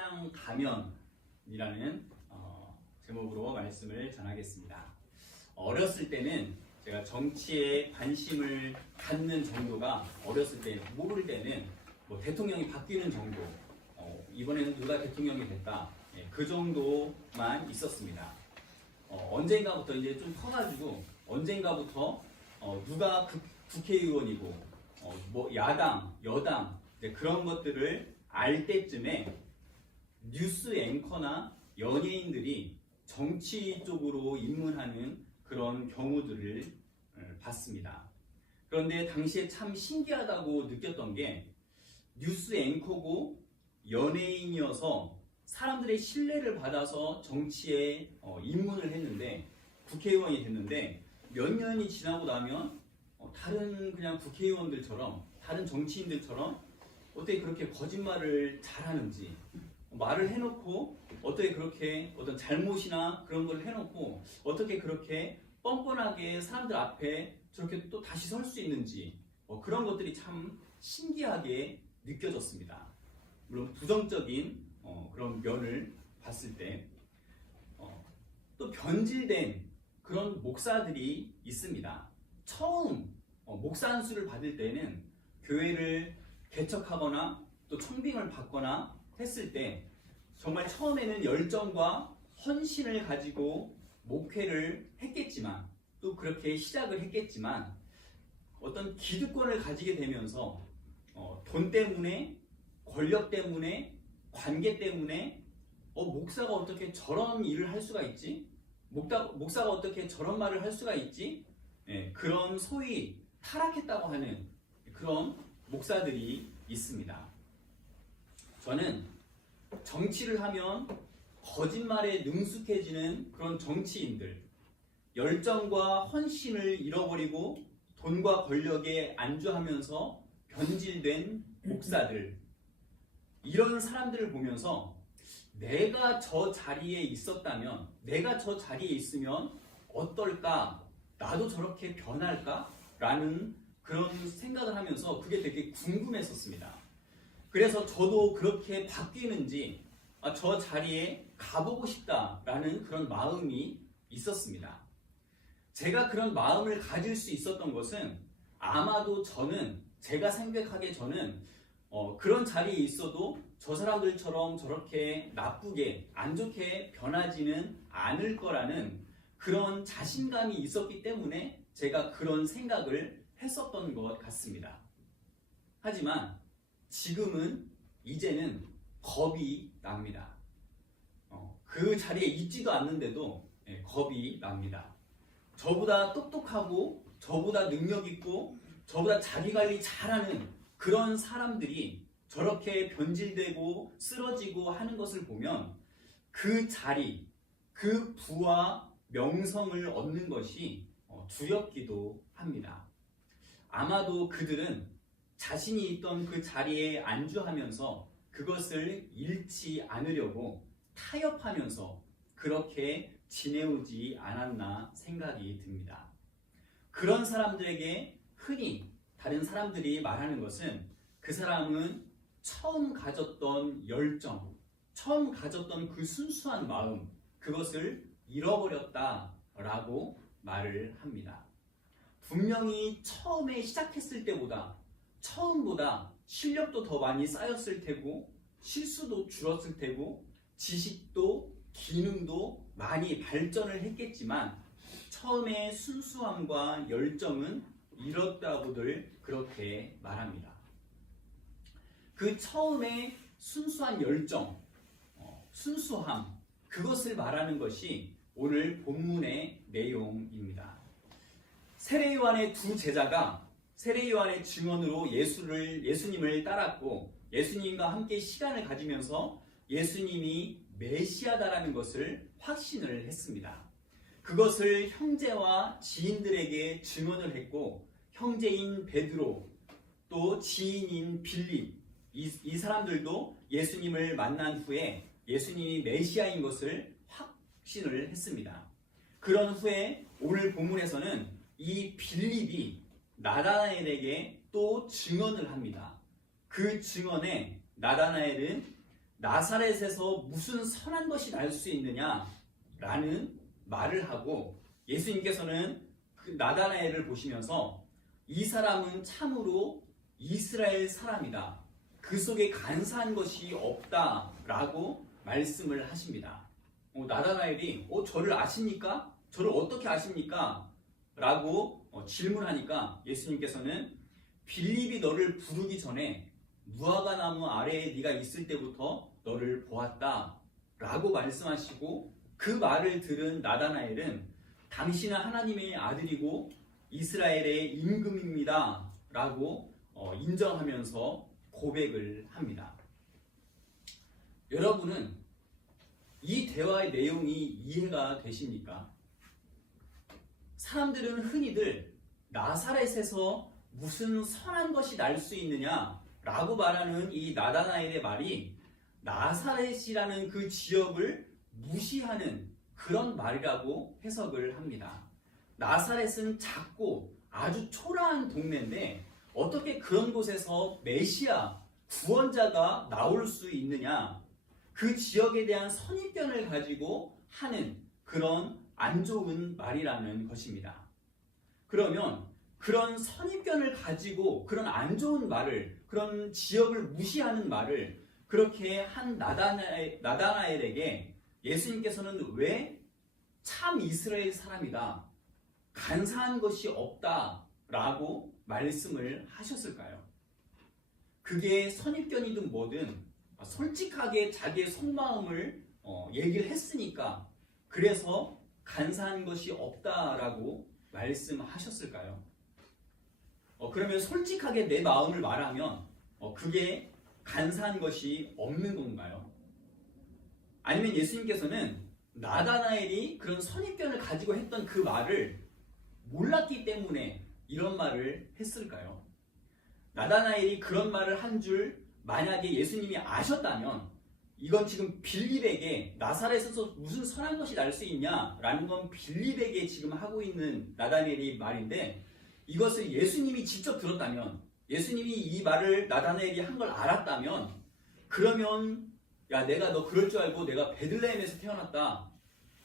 사랑 가면이라는 제목으로 말씀을 전하겠습니다. 어렸을 때는 제가 정치에 관심을 갖는 정도가 어렸을 때 모를 때는 뭐 대통령이 바뀌는 정도, 이번에는 누가 대통령이 됐다, 그 정도만 있었습니다. 언젠가부터 이제 좀 커가지고 언젠가부터 누가 국회의원이고 뭐 야당, 여당 그런 것들을 알 때쯤에 뉴스 앵커나 연예인들이 정치 쪽으로 입문하는 그런 경우들을 봤습니다. 그런데 당시에 참 신기하다고 느꼈던 게 뉴스 앵커고 연예인이어서 사람들의 신뢰를 받아서 정치에 입문을 했는데 국회의원이 됐는데 몇 년이 지나고 나면 다른 그냥 국회의원들처럼 다른 정치인들처럼 어떻게 그렇게 거짓말을 잘하는지 말을 해놓고 어떻게 그렇게 어떤 잘못이나 그런 걸 해놓고 어떻게 그렇게 뻔뻔하게 사람들 앞에 저렇게 또 다시 설 수 있는지 그런 것들이 참 신기하게 느껴졌습니다. 물론 부정적인 그런 면을 봤을 때 또 변질된 그런 목사들이 있습니다. 처음 목사 안수를 받을 때는 교회를 개척하거나 또 청빙을 받거나 했을 때 정말 처음에는 열정과 헌신을 가지고 목회를 했겠지만 또 그렇게 시작을 했겠지만 어떤 기득권을 가지게 되면서 돈 때문에 권력 때문에 관계 때문에 목사가 어떻게 저런 일을 할 수가 있지? 목사가 어떻게 저런 말을 할 수가 있지? 그런 소위 타락했다고 하는 그런 목사들이 있습니다. 저는 정치를 하면 거짓말에 능숙해지는 그런 정치인들, 열정과 헌신을 잃어버리고 돈과 권력에 안주하면서 변질된 목사들, 이런 사람들을 보면서 내가 저 자리에 있었다면, 내가 저 자리에 있으면 어떨까? 나도 저렇게 변할까? 라는 그런 생각을 하면서 그게 되게 궁금했었습니다. 그래서 저도 그렇게 바뀌는지 저 자리에 가보고 싶다라는 그런 마음이 있었습니다. 제가 그런 마음을 가질 수 있었던 것은 아마도 제가 생각하기에 저는 그런 자리에 있어도 저 사람들처럼 저렇게 나쁘게 안 좋게 변하지는 않을 거라는 그런 자신감이 있었기 때문에 제가 그런 생각을 했었던 것 같습니다. 하지만 이제는 겁이 납니다. 그 자리에 있지도 않는데도 겁이 납니다. 저보다 똑똑하고 저보다 능력 있고 저보다 자기관리 잘하는 그런 사람들이 저렇게 변질되고 쓰러지고 하는 것을 보면 그 자리, 그 부와 명성을 얻는 것이 두렵기도 합니다. 아마도 그들은 자신이 있던 그 자리에 안주하면서 그것을 잃지 않으려고 타협하면서 그렇게 지내오지 않았나 생각이 듭니다. 그런 사람들에게 흔히 다른 사람들이 말하는 것은 그 사람은 처음 가졌던 열정, 처음 가졌던 그 순수한 마음, 그것을 잃어버렸다라고 말을 합니다. 분명히 처음에 시작했을 때보다 처음보다 실력도 더 많이 쌓였을 테고 실수도 줄었을 테고 지식도 기능도 많이 발전을 했겠지만 처음의 순수함과 열정은 잃었다고들 그렇게 말합니다. 그 처음의 순수한 열정, 순수함, 그것을 말하는 것이 오늘 본문의 내용입니다. 세례요한의 두 제자가 세례요한의 증언으로 예수님을 따랐고 예수님과 함께 시간을 가지면서 예수님이 메시아다라는 것을 확신을 했습니다. 그것을 형제와 지인들에게 증언을 했고 형제인 베드로 또 지인인 빌립 이 사람들도 예수님을 만난 후에 예수님이 메시아인 것을 확신을 했습니다. 그런 후에 오늘 본문에서는 이 빌립이 나다나엘에게 또 증언을 합니다. 그 증언에 나다나엘은 나사렛에서 무슨 선한 것이 날 수 있느냐라는 말을 하고 예수님께서는 그 나다나엘을 보시면서 이 사람은 참으로 이스라엘 사람이다. 그 속에 간사한 것이 없다라고 말씀을 하십니다. 나다나엘이 저를 아십니까? 저를 어떻게 아십니까? 라고 질문하니까 예수님께서는 빌립이 너를 부르기 전에 무화과 나무 아래에 네가 있을 때부터 너를 보았다 라고 말씀하시고 그 말을 들은 나다나엘은 당신은 하나님의 아들이고 이스라엘의 임금입니다 라고 인정하면서 고백을 합니다. 여러분은 이 대화의 내용이 이해가 되십니까? 사람들은 흔히들 나사렛에서 무슨 선한 것이 날 수 있느냐라고 말하는 이 나다나엘의 말이 나사렛이라는 그 지역을 무시하는 그런 말이라고 해석을 합니다. 나사렛은 작고 아주 초라한 동네인데 어떻게 그런 곳에서 메시아, 구원자가 나올 수 있느냐? 그 지역에 대한 선입견을 가지고 하는 그런 안 좋은 말이라는 것입니다. 그러면 그런 선입견을 가지고 그런 안 좋은 말을, 그런 지역을 무시하는 말을 그렇게 한 나다나엘에게 예수님께서는 왜 참 이스라엘 사람이다, 간사한 것이 없다라고 말씀을 하셨을까요? 그게 선입견이든 뭐든 솔직하게 자기의 속마음을 얘기를 했으니까 그래서 간사한 것이 없다라고 말씀하셨을까요? 그러면 솔직하게 내 마음을 말하면 그게 간사한 것이 없는 건가요? 아니면 예수님께서는 나다나엘이 그런 선입견을 가지고 했던 그 말을 몰랐기 때문에 이런 말을 했을까요? 나다나엘이 그런 말을 한 줄 만약에 예수님이 아셨다면 이건 지금 빌립에게 나사렛에서 무슨 선한 것이 날 수 있냐라는 건 빌립에게 지금 하고 있는 나다나엘의 말인데 이것을 예수님이 직접 들었다면, 예수님이 이 말을 나다나엘이 한 걸 알았다면 그러면 야, 내가 너 그럴 줄 알고 내가 베들레헴에서 태어났다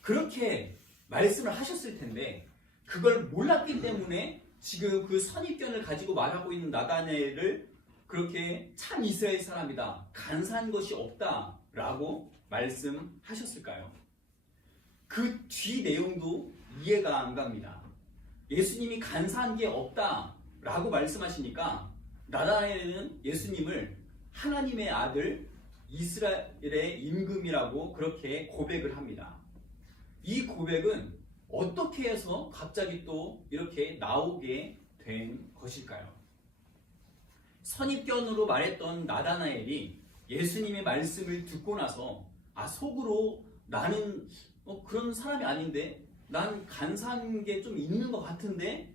그렇게 말씀을 하셨을 텐데 그걸 몰랐기 때문에 지금 그 선입견을 가지고 말하고 있는 나다나엘을 그렇게 참 이스라엘 사람이다, 간사한 것이 없다 라고 말씀하셨을까요? 그 뒤 내용도 이해가 안 갑니다. 예수님이 간사한 게 없다 라고 말씀하시니까 나다나엘은 예수님을 하나님의 아들, 이스라엘의 임금이라고 그렇게 고백을 합니다. 이 고백은 어떻게 해서 갑자기 또 이렇게 나오게 된 것일까요? 선입견으로 말했던 나다나엘이 예수님의 말씀을 듣고 나서 속으로 나는 그런 사람이 아닌데, 난 간사한 게 좀 있는 것 같은데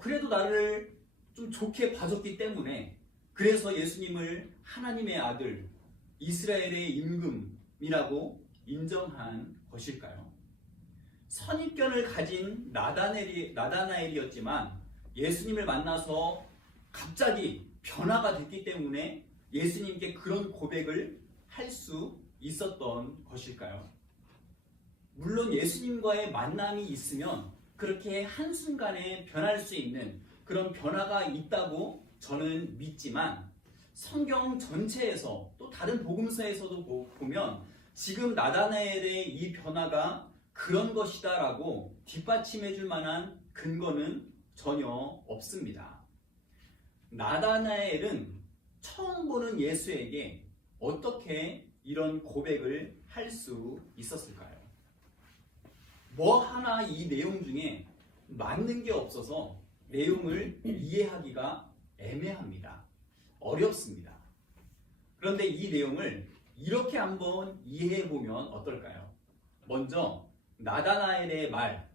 그래도 나를 좀 좋게 봐줬기 때문에 그래서 예수님을 하나님의 아들, 이스라엘의 임금이라고 인정한 것일까요? 선입견을 가진 나다나엘이었지만 예수님을 만나서 갑자기 변화가 됐기 때문에 예수님께 그런 고백을 할 수 있었던 것일까요? 물론 예수님과의 만남이 있으면 그렇게 한순간에 변할 수 있는 그런 변화가 있다고 저는 믿지만 성경 전체에서 또 다른 복음서에서도 보면 지금 나다나엘의 이 변화가 그런 것이다라고 뒷받침해 줄 만한 근거는 전혀 없습니다. 나다나엘은 처음 보는 예수에게 어떻게 이런 고백을 할 수 있었을까요? 뭐 하나 이 내용 중에 맞는 게 없어서 내용을 이해하기가 애매합니다. 어렵습니다. 그런데 이 내용을 이렇게 한번 이해해 보면 어떨까요? 먼저 나다나엘의 말,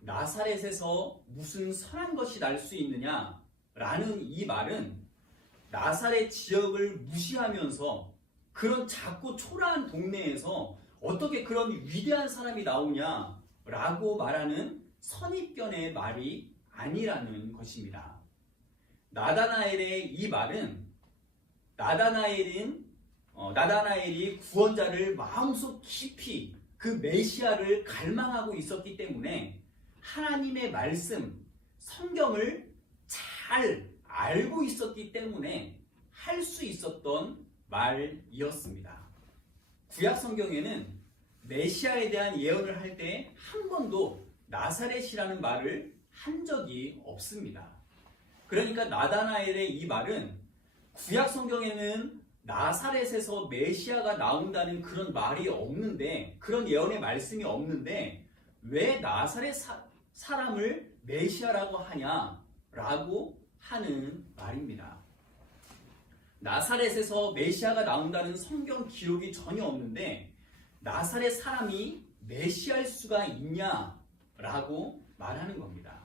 나사렛에서 무슨 선한 것이 날 수 있느냐 라는 이 말은 나사렛 지역을 무시하면서 그런 작고 초라한 동네에서 어떻게 그런 위대한 사람이 나오냐 라고 말하는 선입견의 말이 아니라는 것입니다. 나다나엘의 이 말은 나다나엘은 나다나엘이 구원자를 마음속 깊이 그 메시아를 갈망하고 있었기 때문에 하나님의 말씀, 성경을 잘 알고 있었기 때문에 할 수 있었던 말이었습니다. 구약 성경에는 메시아에 대한 예언을 할 때 한 번도 나사렛이라는 말을 한 적이 없습니다. 그러니까 나다나엘의 이 말은 구약 성경에는 나사렛에서 메시아가 나온다는 그런 말이 없는데, 그런 예언의 말씀이 없는데 왜 나사렛 사람을 메시아라고 하냐라고 하는 말입니다. 나사렛에서 메시아가 나온다는 성경 기록이 전혀 없는데 나사렛 사람이 메시아일 수가 있냐라고 말하는 겁니다.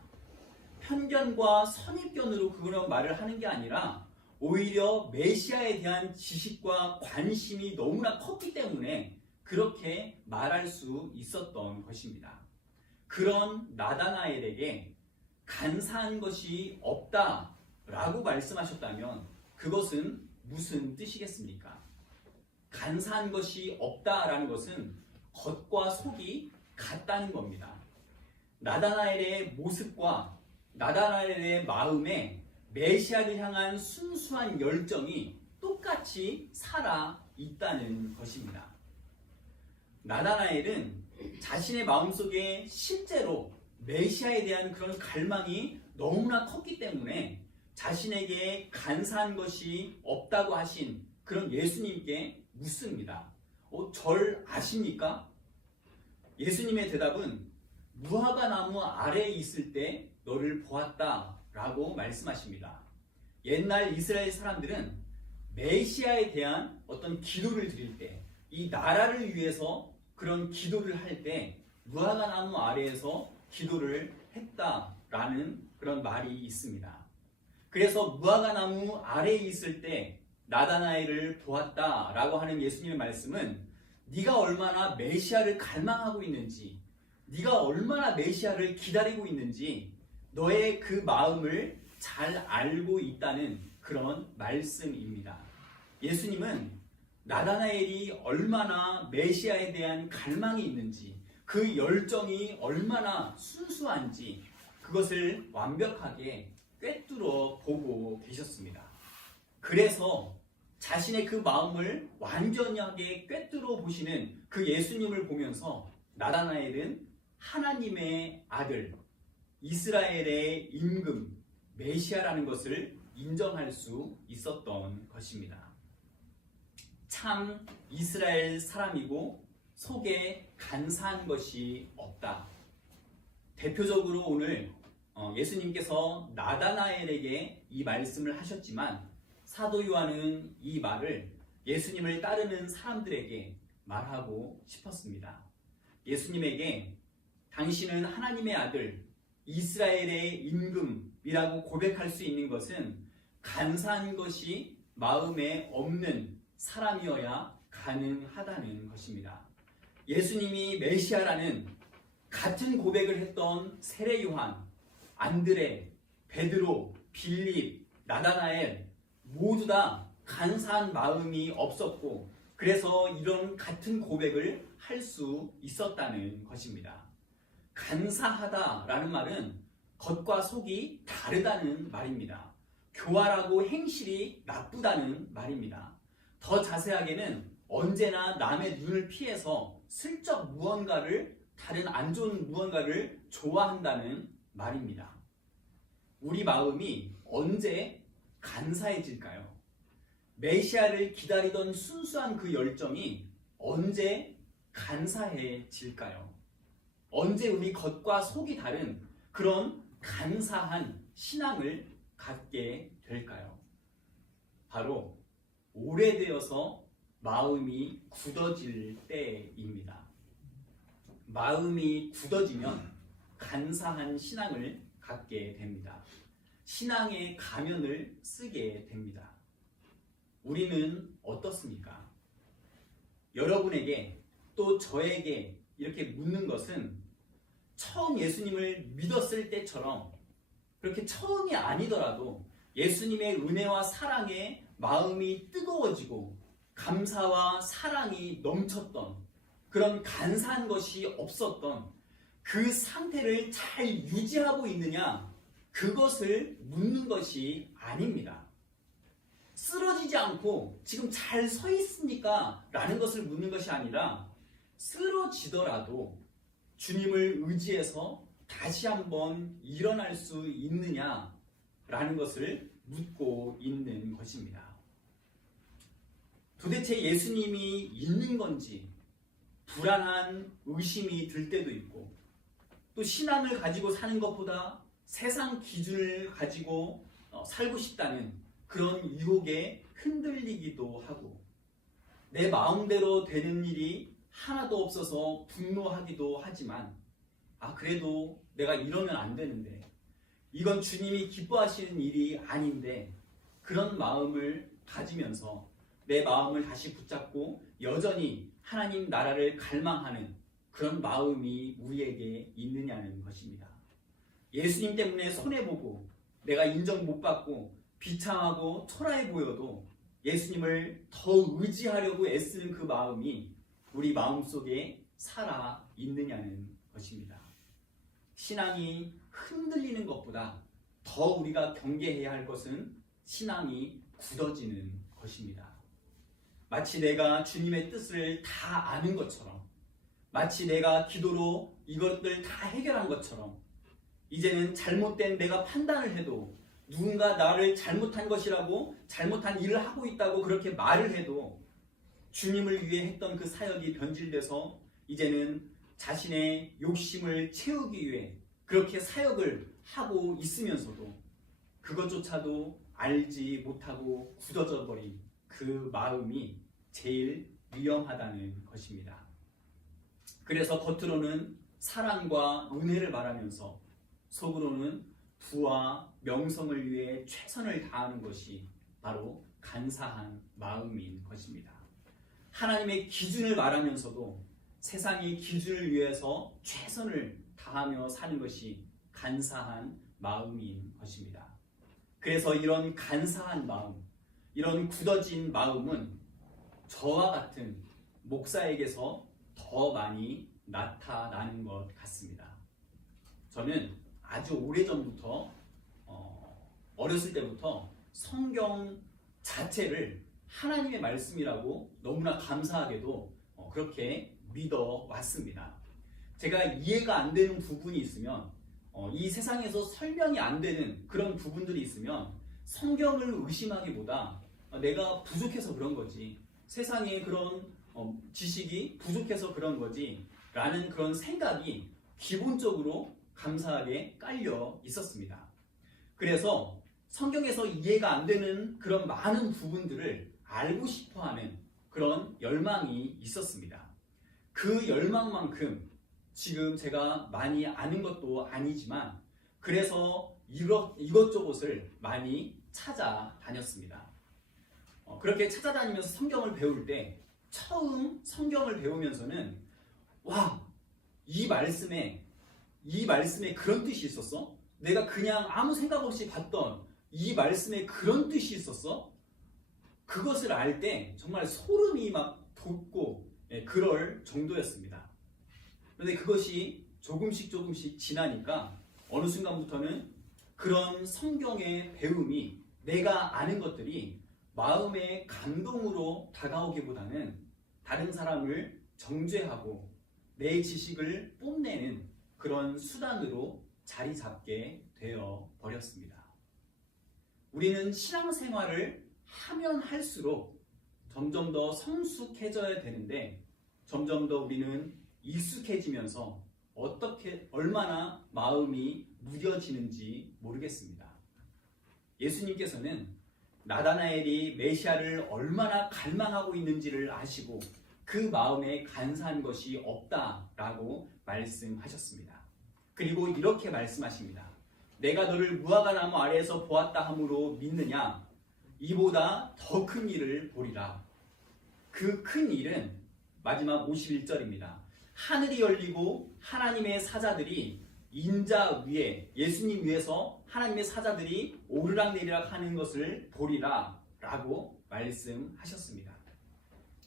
편견과 선입견으로 그런 말을 하는 게 아니라 오히려 메시아에 대한 지식과 관심이 너무나 컸기 때문에 그렇게 말할 수 있었던 것입니다. 그런 나다나엘에게 간사한 것이 없다라고 말씀하셨다면 그것은 무슨 뜻이겠습니까? 간사한 것이 없다라는 것은 겉과 속이 같다는 겁니다. 나다나엘의 모습과 나다나엘의 마음에 메시아를 향한 순수한 열정이 똑같이 살아 있다는 것입니다. 나다나엘은 자신의 마음속에 실제로 메시아에 대한 그런 갈망이 너무나 컸기 때문에 자신에게 간사한 것이 없다고 하신 그런 예수님께 묻습니다. 절 아십니까? 예수님의 대답은 무화과 나무 아래에 있을 때 너를 보았다 라고 말씀하십니다. 옛날 이스라엘 사람들은 메시아에 대한 어떤 기도를 드릴 때, 이 나라를 위해서 그런 기도를 할 때 무화과 나무 아래에서 기도를 했다라는 그런 말이 있습니다. 그래서 무화과 나무 아래에 있을 때 나다나엘을 보았다라고 하는 예수님의 말씀은 네가 얼마나 메시아를 갈망하고 있는지, 네가 얼마나 메시아를 기다리고 있는지 너의 그 마음을 잘 알고 있다는 그런 말씀입니다. 예수님은 나다나엘이 얼마나 메시아에 대한 갈망이 있는지, 그 열정이 얼마나 순수한지 그것을 완벽하게 꿰뚫어 보고 계셨습니다. 그래서 자신의 그 마음을 완전하게 꿰뚫어 보시는 그 예수님을 보면서 나다나엘은 하나님의 아들, 이스라엘의 임금, 메시아라는 것을 인정할 수 있었던 것입니다. 참 이스라엘 사람이고 속에 간사한 것이 없다. 대표적으로 오늘 예수님께서 나다나엘에게 이 말씀을 하셨지만 사도 요한은 이 말을 예수님을 따르는 사람들에게 말하고 싶었습니다. 예수님에게 당신은 하나님의 아들, 이스라엘의 임금이라고 고백할 수 있는 것은 간사한 것이 마음에 없는 사람이어야 가능하다는 것입니다. 예수님이 메시아라는 같은 고백을 했던 세례 요한, 안드레, 베드로, 빌립, 나다나엘 모두 다 간사한 마음이 없었고 그래서 이런 같은 고백을 할 수 있었다는 것입니다. 간사하다라는 말은 겉과 속이 다르다는 말입니다. 교활하고 행실이 나쁘다는 말입니다. 더 자세하게는 언제나 남의 눈을 피해서 슬쩍 무언가를, 다른 안 좋은 무언가를 좋아한다는 말입니다. 우리 마음이 언제 간사해질까요? 메시아를 기다리던 순수한 그 열정이 언제 간사해질까요? 언제 우리 겉과 속이 다른 그런 간사한 신앙을 갖게 될까요? 바로 오래되어서 마음이 굳어질 때입니다. 마음이 굳어지면 간사한 신앙을 갖게 됩니다. 신앙의 가면을 쓰게 됩니다. 우리는 어떻습니까? 여러분에게 또 저에게 이렇게 묻는 것은 처음 예수님을 믿었을 때처럼 그렇게 처음이 아니더라도 예수님의 은혜와 사랑에 마음이 뜨거워지고 감사와 사랑이 넘쳤던 그런 간사한 것이 없었던 그 상태를 잘 유지하고 있느냐, 그것을 묻는 것이 아닙니다. 쓰러지지 않고 지금 잘 서 있습니까? 라는 것을 묻는 것이 아니라 쓰러지더라도 주님을 의지해서 다시 한번 일어날 수 있느냐 라는 것을 묻고 있는 것입니다. 도대체 예수님이 있는 건지 불안한 의심이 들 때도 있고, 또 신앙을 가지고 사는 것보다 세상 기준을 가지고 살고 싶다는 그런 유혹에 흔들리기도 하고, 내 마음대로 되는 일이 하나도 없어서 분노하기도 하지만, 그래도 내가 이러면 안 되는데, 이건 주님이 기뻐하시는 일이 아닌데, 그런 마음을 가지면서 내 마음을 다시 붙잡고 여전히 하나님 나라를 갈망하는 그런 마음이 우리에게 있느냐는 것입니다. 예수님 때문에 손해보고 내가 인정 못 받고 비참하고 초라해 보여도 예수님을 더 의지하려고 애쓰는 그 마음이 우리 마음속에 살아 있느냐는 것입니다. 신앙이 흔들리는 것보다 더 우리가 경계해야 할 것은 신앙이 굳어지는 것입니다. 마치 내가 주님의 뜻을 다 아는 것처럼, 마치 내가 기도로 이것들 다 해결한 것처럼, 이제는 잘못된 내가 판단을 해도 누군가 나를 잘못한 것이라고, 잘못한 일을 하고 있다고 그렇게 말을 해도 주님을 위해 했던 그 사역이 변질돼서 이제는 자신의 욕심을 채우기 위해 그렇게 사역을 하고 있으면서도 그것조차도 알지 못하고 굳어져 버린 그 마음이 제일 위험하다는 것입니다. 그래서 겉으로는 사랑과 은혜를 말하면서 속으로는 부와 명성을 위해 최선을 다하는 것이 바로 간사한 마음인 것입니다. 하나님의 기준을 말하면서도 세상의 기준을 위해서 최선을 다하며 사는 것이 간사한 마음인 것입니다. 그래서 이런 간사한 마음, 이런 굳어진 마음은 저와 같은 목사에게서 더 많이 나타나는 것 같습니다. 저는 아주 오래전부터 어렸을 때부터 성경 자체를 하나님의 말씀이라고 너무나 감사하게도 그렇게 믿어왔습니다. 제가 이해가 안 되는 부분이 있으면, 이 세상에서 설명이 안 되는 그런 부분들이 있으면 성경을 의심하기보다 내가 부족해서 그런 거지, 세상에 그런 지식이 부족해서 그런 거지 라는 그런 생각이 기본적으로 감사하게 깔려 있었습니다. 그래서 성경에서 이해가 안 되는 그런 많은 부분들을 알고 싶어하는 그런 열망이 있었습니다. 그 열망만큼 지금 제가 많이 아는 것도 아니지만 그래서 이것저것을 많이 찾아다녔습니다. 그렇게 찾아다니면서 성경을 배울 때 처음 성경을 배우면서는 이 말씀에 그런 뜻이 있었어? 내가 그냥 아무 생각 없이 봤던 이 말씀에 그런 뜻이 있었어? 그것을 알 때 정말 소름이 막 돋고 그럴 정도였습니다. 그런데 그것이 조금씩 지나니까 어느 순간부터는 그런 성경의 배움이, 내가 아는 것들이 마음의 감동으로 다가오기보다는 다른 사람을 정죄하고 내 지식을 뽐내는 그런 수단으로 자리 잡게 되어 버렸습니다. 우리는 신앙생활을 하면 할수록 점점 더 성숙해져야 되는데 점점 더 우리는 익숙해지면서 얼마나 마음이 무뎌지는지 모르겠습니다. 예수님께서는 나다나엘이 메시아를 얼마나 갈망하고 있는지를 아시고 그 마음에 간사한 것이 없다라고 말씀하셨습니다. 그리고 이렇게 말씀하십니다. 내가 너를 무화과나무 아래에서 보았다 함으로 믿느냐? 이보다 더 큰 일을 보리라. 그 큰 일은 마지막 51절입니다. 하늘이 열리고 하나님의 사자들이 인자 위에, 예수님 위에서 하나님의 사자들이 오르락내리락 하는 것을 보리라 라고 말씀하셨습니다.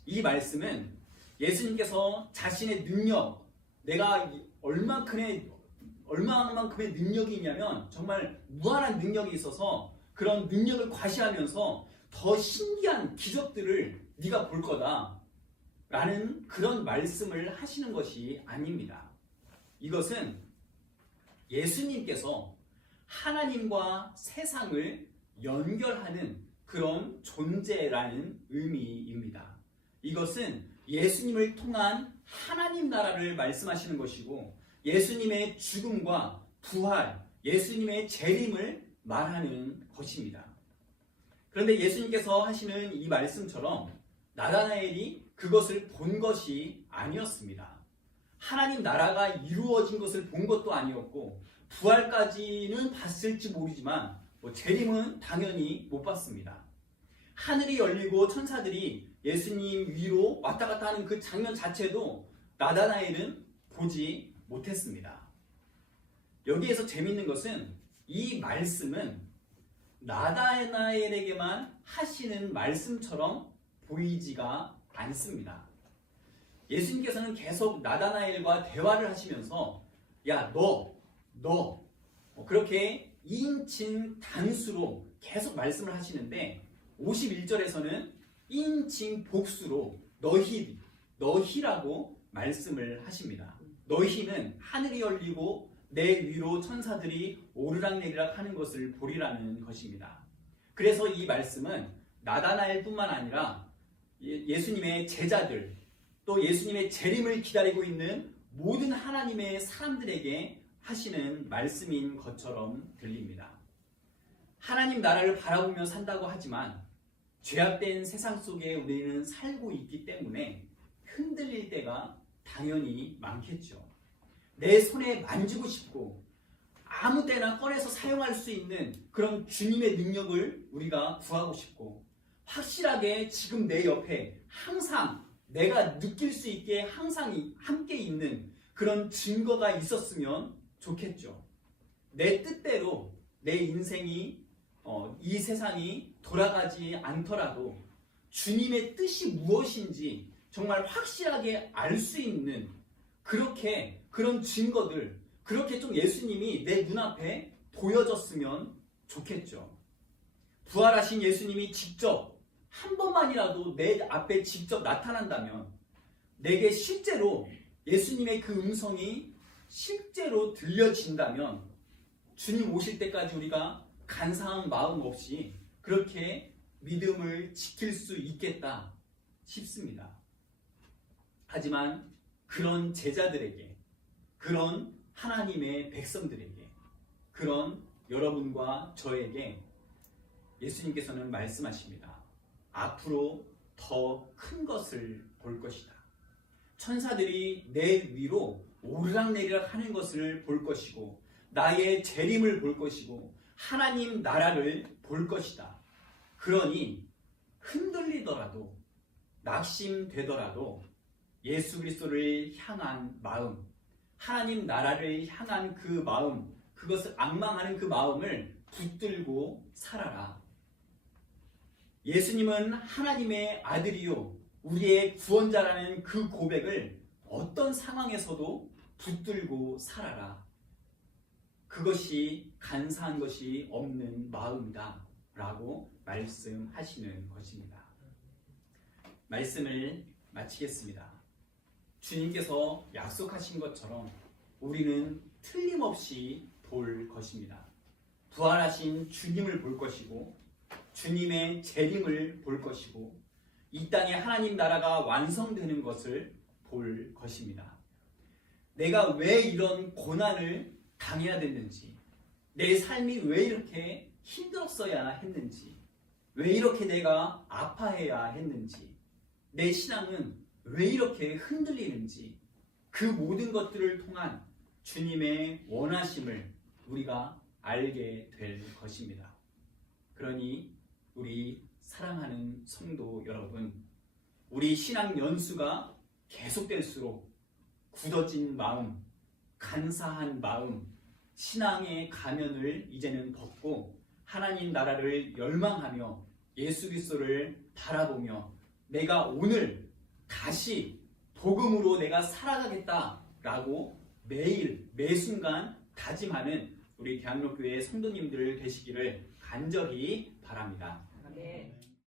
이 말씀은 예수님께서 자신의 능력, 내가 얼마만큼의 능력이 있냐면 정말 무한한 능력이 있어서 그런 능력을 과시하면서 더 신기한 기적들을 네가 볼 거다 라는 그런 말씀을 하시는 것이 아닙니다. 이것은 예수님께서 하나님과 세상을 연결하는 그런 존재라는 의미입니다. 이것은 예수님을 통한 하나님 나라를 말씀하시는 것이고 예수님의 죽음과 부활, 예수님의 재림을 말하는 것입니다. 그런데 예수님께서 하시는 이 말씀처럼 나다나엘이 그것을 본 것이 아니었습니다. 하나님 나라가 이루어진 것을 본 것도 아니었고 부활까지는 봤을지 모르지만 재림은 당연히 못 봤습니다. 하늘이 열리고 천사들이 예수님 위로 왔다 갔다 하는 그 장면 자체도 나다나엘은 보지 못했습니다. 여기에서 재밌는 것은 이 말씀은 나다나엘에게만 하시는 말씀처럼 보이지가 않습니다. 예수님께서는 계속 나다나엘과 대화를 하시면서 야, 너 그렇게 2인칭 단수로 계속 말씀을 하시는데 51절에서는 2인칭 복수로 너희라고 말씀을 하십니다. 너희는 하늘이 열리고 내 위로 천사들이 오르락내리락 하는 것을 보리라는 것입니다. 그래서 이 말씀은 나다나엘뿐만 아니라 예수님의 제자들 또 예수님의 재림을 기다리고 있는 모든 하나님의 사람들에게 하시는 말씀인 것처럼 들립니다. 하나님 나라를 바라보며 산다고 하지만 죄악된 세상 속에 우리는 살고 있기 때문에 흔들릴 때가 당연히 많겠죠. 내 손에 만지고 싶고 아무 때나 꺼내서 사용할 수 있는 그런 주님의 능력을 우리가 구하고 싶고 확실하게 지금 내 옆에 항상 내가 느낄 수 있게 항상 함께 있는 그런 증거가 있었으면 좋겠죠. 내 뜻대로 내 인생이 이 세상이 돌아가지 않더라도 주님의 뜻이 무엇인지 정말 확실하게 알 수 있는 그런 증거들, 그렇게 좀 예수님이 내 눈앞에 보여졌으면 좋겠죠. 부활하신 예수님이 직접 한 번만이라도 내 앞에 직접 나타난다면 내게 실제로 예수님의 그 음성이 실제로 들려진다면 주님 오실 때까지 우리가 간사한 마음 없이 그렇게 믿음을 지킬 수 있겠다 싶습니다. 하지만 그런 제자들에게, 그런 하나님의 백성들에게, 그런 여러분과 저에게 예수님께서는 말씀하십니다. 앞으로 더 큰 것을 볼 것이다. 천사들이 내 위로 오르락내리락 하는 것을 볼 것이고 나의 재림을 볼 것이고 하나님 나라를 볼 것이다. 그러니 흔들리더라도 낙심되더라도 예수 그리스도를 향한 마음, 하나님 나라를 향한 그 마음, 그것을 앙망하는 그 마음을 붙들고 살아라. 예수님은 하나님의 아들이요 우리의 구원자라는 그 고백을 어떤 상황에서도 붙들고 살아라. 그것이 간사한 것이 없는 마음이다 라고 말씀하시는 것입니다. 말씀을 마치겠습니다. 주님께서 약속하신 것처럼 우리는 틀림없이 볼 것입니다. 부활하신 주님을 볼 것이고 주님의 재림을 볼 것이고 이 땅에 하나님 나라가 완성되는 것을 볼 것입니다. 내가 왜 이런 고난을 당해야 됐는지, 내 삶이 왜 이렇게 힘들었어야 했는지, 왜 이렇게 내가 아파해야 했는지, 내 신앙은 왜 이렇게 흔들리는지 그 모든 것들을 통한 주님의 원하심을 우리가 알게 될 것입니다. 그러니 우리 사랑하는 성도 여러분, 우리 신앙 연수가 계속될수록 굳어진 마음, 간사한 마음, 신앙의 가면을 이제는 벗고 하나님 나라를 열망하며 예수 그리스도를 바라보며 내가 오늘 다시 복음으로 내가 살아가겠다라고 매일 매순간 다짐하는 우리 대학로교회 성도님들 되시기를 간절히 바랍니다. 아멘.